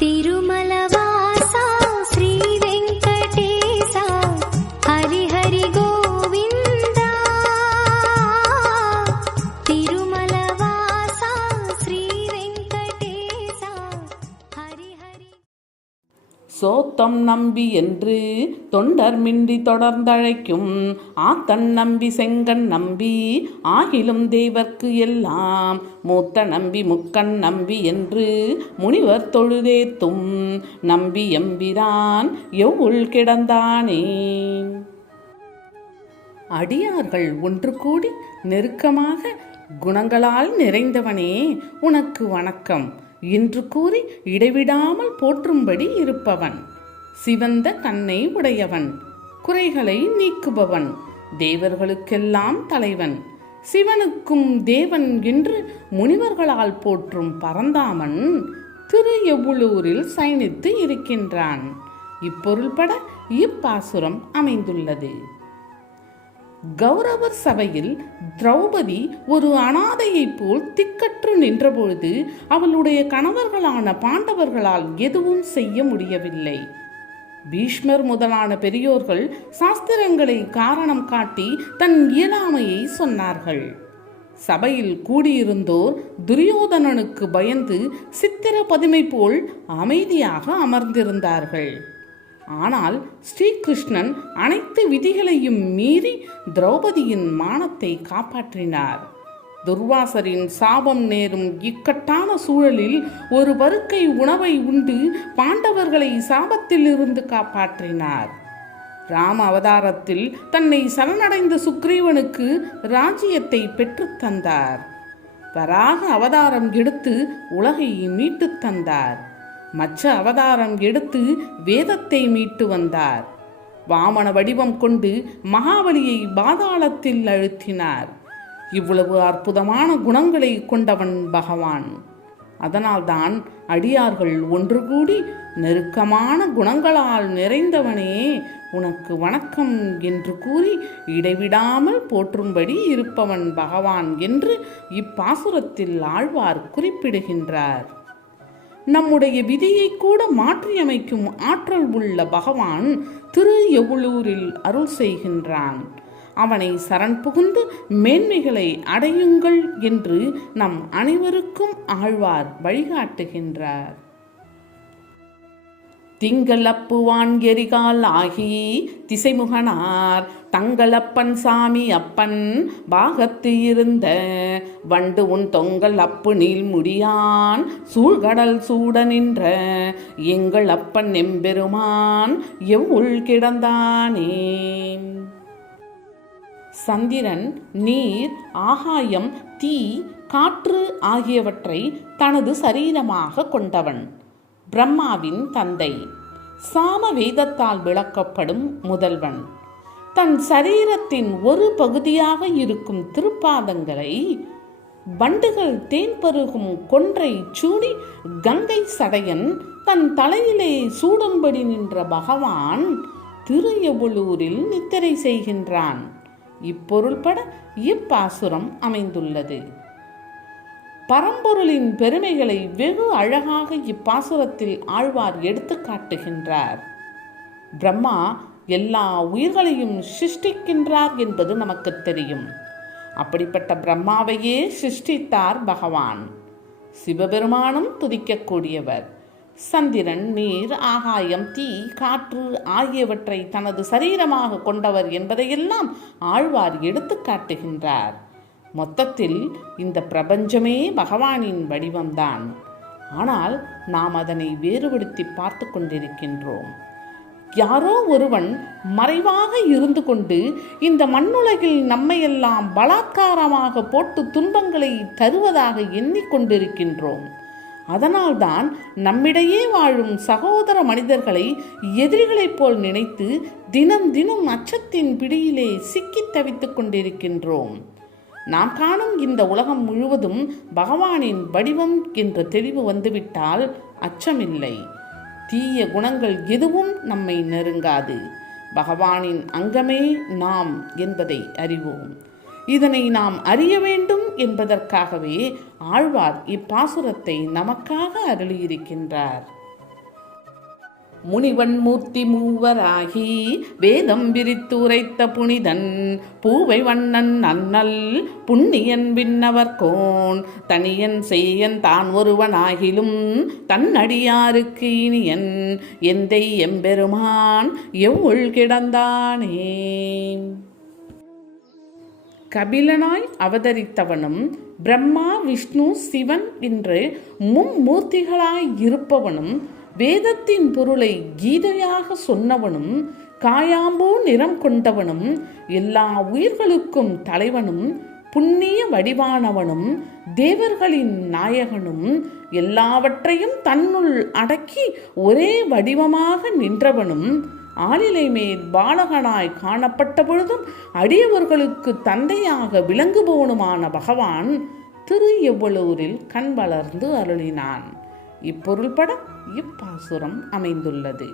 तिरुमलवासा श्री वेंकटेशा हरि हरि गोविंदा तिरुमलवासा श्री वेंकटेशा हरि हरि சோத்தம் நம்பி என்று தொண்டர் மின்றி தொடர்ந்தழைக்கும் ஆத்தன் நம்பி செங்கன் நம்பி ஆகிலும் தேவர்க்கு எல்லாம் மூத்த நம்பி முக்கண் நம்பி என்று முனிவர் தொழுதேத்தும் நம்பி எம்பிரான் எவ்வுள் கிடந்தானே. அடியார்கள் ஒன்று கூடி நெருக்கமாக குணங்களால் நிறைந்தவனே உனக்கு வணக்கம் என்று கூறி இடைவிடாமல் போற்றும்படி இருப்பவன், சிவந்த கண்ணை உடையவன், குறைகளை நீக்குபவன், தேவர்களுக்கெல்லாம் தலைவன், சிவனுக்கும் தேவன் என்று முனிவர்களால் போற்றும் பரந்தாமன் திரு எவ்வளூரில் சயனித்து இருக்கின்றான். இப்பொருள்பட இப்பாசுரம் அமைந்துள்ளது. கௌரவர் சபையில் திரௌபதி ஒரு அனாதையைப் போல் திக்கற்று நின்றபொழுது அவளுடைய கணவர்களான பாண்டவர்களால் எதுவும் செய்ய முடியவில்லை. பீஷ்மர் முதலான பெரியோர்கள் சாஸ்திரங்களை காரணம் காட்டி தன் இயலாமையை சொன்னார்கள். சபையில் கூடியிருந்தோர் துரியோதனனுக்கு பயந்து சித்திர பதுமை போல் அமைதியாக அமர்ந்திருந்தார்கள். ஆனால் ஸ்ரீகிருஷ்ணன் அனைத்து விதிகளையும் மீறி திரௌபதியின் மானத்தை காப்பாற்றினார். துர்வாசரின் சாபம் நேரும் இக்கட்டான சூழலில் ஒரு வறுக்கை உணவை உண்டு பாண்டவர்களை சாபத்தில் இருந்து காப்பாற்றினார். ராம அவதாரத்தில் தன்னை சரணடைந்த சுக்ரீவனுக்கு ராஜ்யத்தை பெற்றுத் தந்தார். வராக அவதாரம் எடுத்து உலகை மீட்டுத் தந்தார். மற்ற அவதாரம் எடுத்து வேதத்தை மீட்டு வந்தார். வாமன வடிவம் கொண்டு மகாபலியை பாதாளத்தில் அழுத்தினார். இவ்வளவு அற்புதமான குணங்களை கொண்டவன் பகவான். அதனால்தான் அடியார்கள் ஒன்று கூடி நெருக்கமான குணங்களால் நிறைந்தவனே உனக்கு வணக்கம் என்று கூறி இடைவிடாமல் போற்றும்படி இருப்பவன் பகவான் என்று இப்பாசுரத்தில் ஆழ்வார் குறிப்பிடுகின்றார். நம்முடைய விதியை கூட மாற்றியமைக்கும் ஆற்றல் உள்ள பகவான் திரு எவ்வளூரில் அருள் செய்கின்றான். அவனை சரண் புகுந்து மேன்மைகளை அடையுங்கள் என்று நம் அனைவருக்கும் ஆழ்வார் வழிகாட்டுகின்றார். திங்களப்புவான் எரிகால் ஆகி திசைமுகனார் தங்களப்பன் சாமி அப்பன் பாகத்து இருந்த வண்டு உன் தொங்கல் அப்பு நீள் முடியான் சூழ்கடல் சூட நின்ற எங்கள் அப்பன் எம்பெருமான் எவ்வுள் கிடந்தானே. சந்திரன், நீர், ஆகாயம், தீ, காற்று ஆகியவற்றை தனது சரீரமாக கொண்டவன் பிரம்மாவின் தந்தை, சாம வேதத்தால் விளக்கப்படும் முதல்வன். தன் சரீரத்தின் ஒரு பகுதியாக இருக்கும் திருப்பாதங்களை வண்டுகள் தேன் பருகும் கொன்றை சூடி கங்கை சடையன் தன் தலையிலே சூடும்படி நின்ற பகவான் திரு எவ்வளூரில் நித்திரை செய்கின்றான். இப்பொருள்பட இப்பாசுரம் அமைந்துள்ளது. பரம்பொருளின் பெருமைகளை வெகு அழகாக இப்பாசுரத்தில் ஆழ்வார் எடுத்து காட்டுகின்றார். பிரம்மா எல்லா உயிர்களையும் சிருஷ்டிக்கின்றார் என்பது நமக்கு தெரியும். அப்படிப்பட்ட பிரம்மாவையே சிருஷ்டித்தார் பகவான். சிவபெருமானும் துதிக்கக்கூடியவர். சந்திரன், நீர், ஆகாயம், தீ, காற்று ஆகியவற்றை தனது சரீரமாக கொண்டவர் என்பதையெல்லாம் ஆழ்வார் எடுத்து காட்டுகின்றார். மொத்தத்தில் இந்த பிரபஞ்சமே பகவானின் வடிவம்தான். ஆனால் நாம் அதனை வேறுபடுத்தி பார்த்து கொண்டிருக்கின்றோம். யாரோ ஒருவன் மறைவாக இருந்து கொண்டு இந்த மண்ணுலகில் நம்மையெல்லாம் பலாத்காரமாக போட்டு துன்பங்களை தருவதாக எண்ணிக்கொண்டிருக்கின்றோம். அதனால்தான் நம்மிடையே வாழும் சகோதர மனிதர்களை எதிரிகளைப் போல் நினைத்து தினம் தினம் அச்சத்தின் பிடியிலே சிக்கி தவித்துக் கொண்டிருக்கின்றோம். நாம் காணும் இந்த உலகம் முழுவதும் பகவானின் வடிவம் என்ற தெளிவு வந்துவிட்டால் அச்சமில்லை. தீய குணங்கள் எதுவும் நம்மை நெருங்காது. பகவானின் அங்கமே நாம் என்பதை அறிவோம். இதனை நாம் அறிய வேண்டும் என்பதற்காகவே ஆழ்வார் இப்பாசுரத்தை நமக்காக அருளியிருக்கின்றார். முனிவன் மூர்த்தி மூவராகி வேதம் விரித்துரைத்த புனிதன் பூவை வண்ணன் அண்ணல் புண்ணியன் விண்ணவர்கோன் தனியன் செய்யன் தான் ஒருவனாகிலும் தன்னடியாருக்கு இனியன் எந்தை எம்பெருமான் எவ்வுள் கிடந்தானே. கபிலனாய் அவதரித்தவனும் பிரம்மா விஷ்ணு சிவன் என்று மும்மூர்த்திகளாய் இருப்பவனும் வேதத்தின் பொருளை கீதையாக சொன்னவனும் காயாம்பூ நிறம் கொண்டவனும் எல்லா உயிர்களுக்கும் தலைவனும் புண்ணிய வடிவானவனும் தேவர்களின் நாயகனும் எல்லாவற்றையும் தன்னுள் அடக்கி ஒரே வடிவமாக நின்றவனும் ஆளிலை மேல் பாலகனாய் காணப்பட்ட பொழுதும் அடியவர்களுக்கு தந்தையாக விளங்குபவனுமான பகவான் திரு எவ்வளூரில் கண் வளர்ந்து அருளினான். இப்பொருள்பட இப்பாசுரம் அமைந்துள்ளது.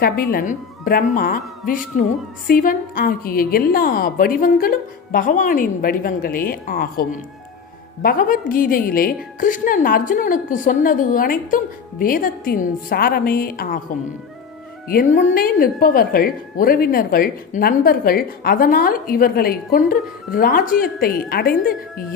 கபிலன், பிரம்மா, விஷ்ணு, சிவன் ஆகிய எல்லா வடிவங்களும் பகவானின் வடிவங்களே ஆகும். பகவத்கீதையிலே கிருஷ்ணன் அர்ஜுனனுக்கு சொன்னது அனைத்தும் வேதத்தின் சாரமே ஆகும். என் முன்னே நிற்பவர்கள் உறவினர்கள், நண்பர்கள், அதனால் இவர்களை கொன்று ராஜ்யத்தை அடைந்து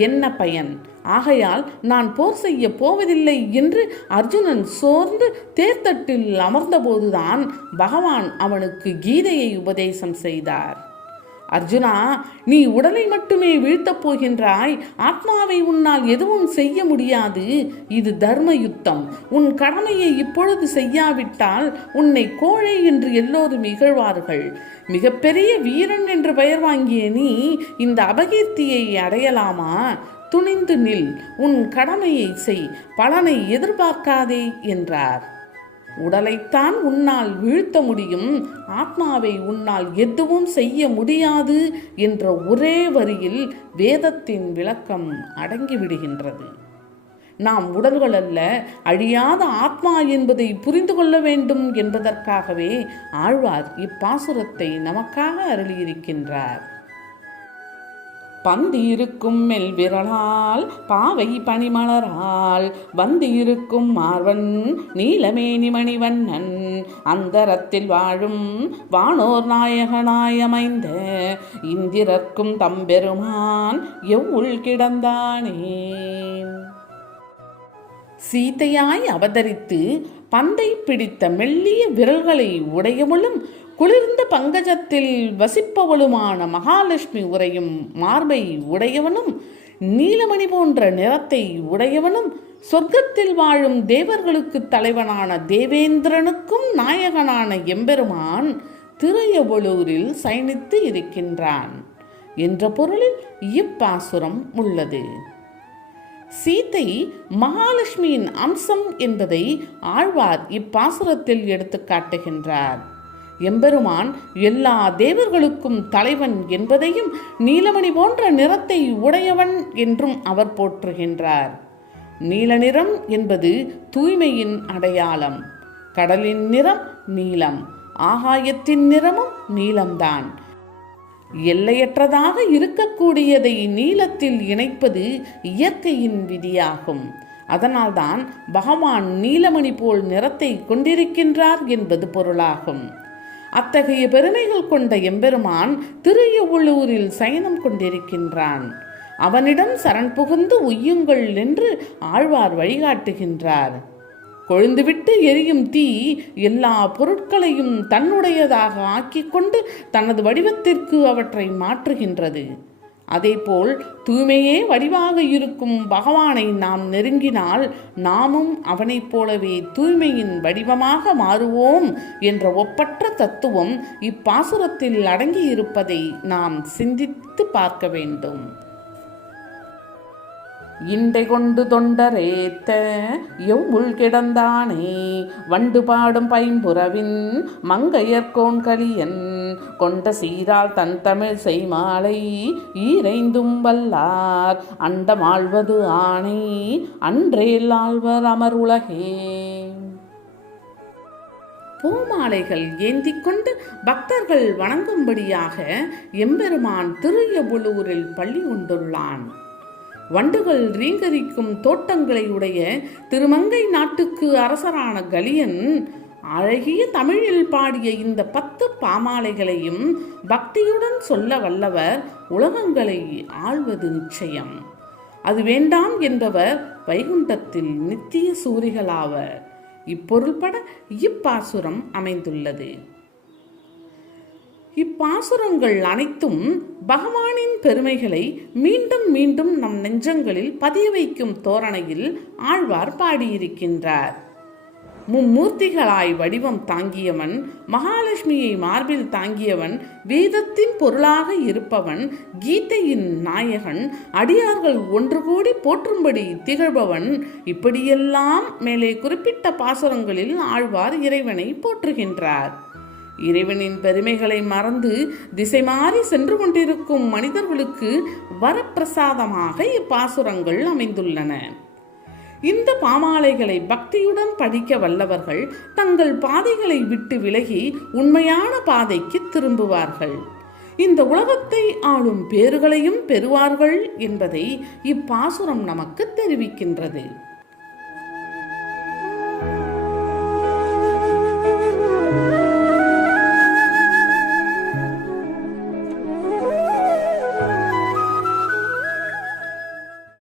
என்ன பயன்? ஆகையால் நான் போர் செய்ய போவதில்லை என்று அர்ஜுனன் சோர்ந்து தேர்தட்டில் அமர்ந்தபோதுதான் பகவான் அவனுக்கு கீதையை உபதேசம் செய்தார். அர்ஜுனா, நீ உடலை மட்டுமே வீழ்த்தப் போகின்றாய், ஆத்மாவை உன்னால் எதுவும் செய்ய முடியாது. இது தர்ம யுத்தம். உன் கடமையை இப்பொழுது செய்யாவிட்டால் உன்னை கோழை என்று எல்லோரும் இகழ்வார்கள். மிகப்பெரிய வீரன் என்று பெயர் வாங்கிய நீ இந்த அபகீர்த்தியை அடையலாமா? துணிந்து நில், உன் கடமையை செய், பலனை எதிர்பார்க்காதே என்றார். உடலைத்தான் உன்னால் வீழ்த்த முடியும், ஆத்மாவை உன்னால் எதுவும் செய்ய முடியாது என்ற ஒரே வரியில் வேதத்தின் விளக்கம் அடங்கிவிடுகின்றது. நாம் உடல்கள் அல்ல, அழியாத ஆத்மா என்பதை புரிந்து கொள்ள வேண்டும் என்பதற்காகவே ஆழ்வார் இப்பாசுரத்தை நமக்காக அருளியிருக்கின்றார். பந்தி இருக்கும் மெல் விரலால் பாவை பனிமலரால் வந்து இருக்கும் மார்வன் நீலமேனி மணிவண்ணன் அந்தரத்தில் வாழும் வானோர் நாயகனாய் அமைந்த இந்திரர்க்கும் தம்பெருமான் எவ்வுள் கிடந்தானே. சீதையாய் அவதரித்து பந்தை பிடித்த மெல்லிய விரல்களை உடையவளும் குளிர்ந்த பங்கஜத்தில் வசிப்பவளுமான மகாலட்சுமி உரையும் மார்பை உடையவனும் நீலமணி போன்ற நிறத்தை உடையவனும் சொர்க்கத்தில் வாழும் தேவர்களுக்கு தலைவனான தேவேந்திரனுக்கும் நாயகனான எம்பெருமான் திருஎவ்வளூரில் சயனித்து இருக்கின்றான் என்ற பொருளில் இப்பாசுரம் உள்ளது. சீதை மகாலட்சுமியின் அம்சம் என்பதை ஆழ்வார் இப்பாசுரத்தில் எடுத்து காட்டுகின்றார். எம்பெருமான் எல்லா தேவர்களுக்கும் தலைவன் என்பதையும் நீலமணி போன்ற நிறத்தை உடையவன் என்றும் அவர் போற்றுகின்றார். நீல நிறம் என்பது தூய்மையின் அடையாளம். கடலின் நிறம் நீலம், ஆகாயத்தின் நிறமும் நீலம்தான். எல்லையற்றதாக இருக்கக்கூடியதை நீலத்தில் இணைப்பது இயற்கையின் விதியாகும். அதனால்தான் பகவான் நீலமணி போல் நிறத்தை கொண்டிருக்கின்றார் என்பது பொருளாகும். அத்தகைய பெருமைகள் கொண்ட எம்பெருமான் திருஎவ்வளூரில் சயனம் கொண்டிருக்கின்றான். அவனிடம் சரண் புகுந்து உய்யுங்கள் என்று ஆழ்வார் வழிகாட்டுகின்றார். கொழுந்துவிட்டு எரியும் தீ எல்லா பொருட்களையும் தன்னுடையதாக ஆக்கிக்கொண்டு தனது வடிவத்திற்கு அவற்றை மாற்றுகின்றது. அதேபோல் தூய்மையே வடிவாக இருக்கும் பகவானை நாம் நெருங்கினால் நாமும் அவனைப் போலவே தூய்மையின் வடிவமாக மாறுவோம் என்ற ஒப்பற்ற தத்துவம் இப்பாசுரத்தில் அடங்கியிருப்பதை நாம் சிந்தித்து பார்க்க வேண்டும். இண்டை கொண்டு தொண்டரேத்த எவ்வுள் கிடந்தானே வண்டு பாடும் பைம்புறவின் மங்கையர்கோன் கலியன் கொண்ட சீரால் தன் தமிழ் செய்மாலை ஈரைந்தும் வல்லார் அண்டமாழ்வது ஆணை அன்றேல் ஆழ்வர் அமர் உலகே. பூமாலைகள் ஏந்திக் கொண்டு பக்தர்கள் வணங்கும்படியாக எம்பெருமான் திருஎவ்வளூரில் பள்ளி கொண்டுள்ளான். வண்டுகள் ரீங்கரிக்கும் தோட்டங்களை உடைய திருமங்கை நாட்டுக்கு அரசரான கலியன் அழகிய தமிழில் பாடிய இந்த 10 பாமாலைகளையும் பக்தியுடன் சொல்ல வல்லவர் உலகங்களை ஆள்வது நிச்சயம். அது வேண்டாம் என்பவர் வைகுண்டத்தில் நித்திய சூரிகளாவர். இப்பொருள்பட இப்பாசுரம் அமைந்துள்ளது. இப்பாசுரங்கள் அனைத்தும் பகவானின் பெருமைகளை மீண்டும் மீண்டும் நம் நெஞ்சங்களில் பதிய வைக்கும் தோரணையில் ஆழ்வார் பாடியிருக்கின்றார். மும்மூர்த்திகளாய் வடிவம் தாங்கியவன், மகாலட்சுமியை மார்பில் தாங்கியவன், வேதத்தின் பொருளாக இருப்பவன், கீதையின் நாயகன், அடியார்கள் ஒன்று கூடி போற்றும்படி திகழ்பவன், இப்படியெல்லாம் மேலே குறிப்பிட்ட பாசுரங்களில் ஆழ்வார் இறைவனை போற்றுகின்றார். இறைவனின் பெருமைகளை மறந்து திசை மாறி சென்று கொண்டிருக்கும் மனிதர்களுக்கு வரப்பிரசாதமாக இப்பாசுரங்கள் அமைந்துள்ளன. இந்த பாமாலைகளை பக்தியுடன் படிக்க வல்லவர்கள் தங்கள் பாதைகளை விட்டு விலகி உண்மையான பாதைக்கு திரும்புவார்கள். இந்த உலகத்தை ஆளும் பேறுகளையும் பெறுவார்கள் என்பதை இப்பாசுரம் நமக்கு தெரிவிக்கின்றது.